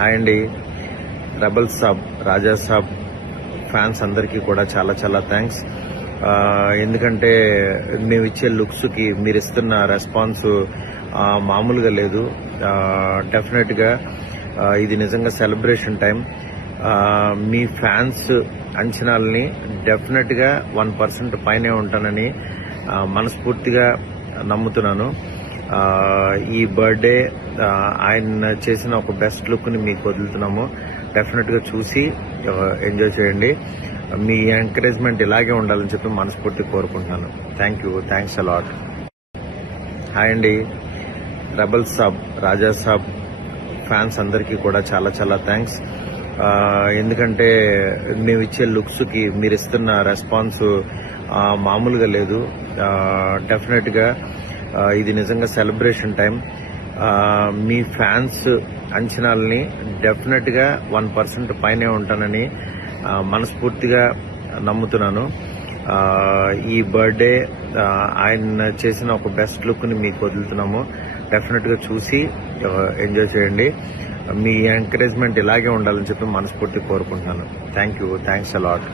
Hi అండి. Rebel సాబ్, రాజా సాబ్ fans అందరికీ కూడా చాలా చాలా థ్యాంక్స్. ఎందుకంటే మేము ఇచ్చే లుక్స్కి మీరు ఇస్తున్న రెస్పాన్స్ మామూలుగా లేదు. డెఫినెట్గా ఇది నిజంగా సెలబ్రేషన్ టైం. మీ ఫ్యాన్స్ అంచనాలని డెఫినెట్గా 1% పైనే ఉంటానని మనస్ఫూర్తిగా నమ్ముతున్నాను. ఈ బర్త్డే ఆయన చేసిన ఒక బెస్ట్ లుక్ని మీకు వదులుతున్నాము. డెఫినెట్గా చూసి ఎంజాయ్ చేయండి. మీ ఎంకరేజ్మెంట్ ఇలాగే ఉండాలని చెప్పి మనస్ఫూర్తిగా కోరుకుంటున్నాను. Thanks a lot. హాయ్ అండి. రెబల్ సాబ్, రాజా సాబ్ ఫ్యాన్స్ అందరికీ కూడా చాలా చాలా థ్యాంక్స్. ఎందుకంటే మేము ఇచ్చే లుక్స్కి మీరు ఇస్తున్న రెస్పాన్స్ మామూలుగా లేదు. డెఫినెట్గా ఇది నిజంగా సెలబ్రేషన్ టైం. మీ ఫ్యాన్స్ అంచనాలని డెఫినెట్గా 1% పైనే ఉంటానని మనస్ఫూర్తిగా నమ్ముతున్నాను. ఈ బర్త్డే ఆయన చేసిన ఒక బెస్ట్ లుక్ని మీకు వదులుతున్నాము. డెఫినెట్గా చూసి ఎంజాయ్ చేయండి. మీ ఎంకరేజ్మెంట్ ఇలాగే ఉండాలని చెప్పి మనస్ఫూర్తిగా కోరుకుంటున్నాను. Thanks a lot.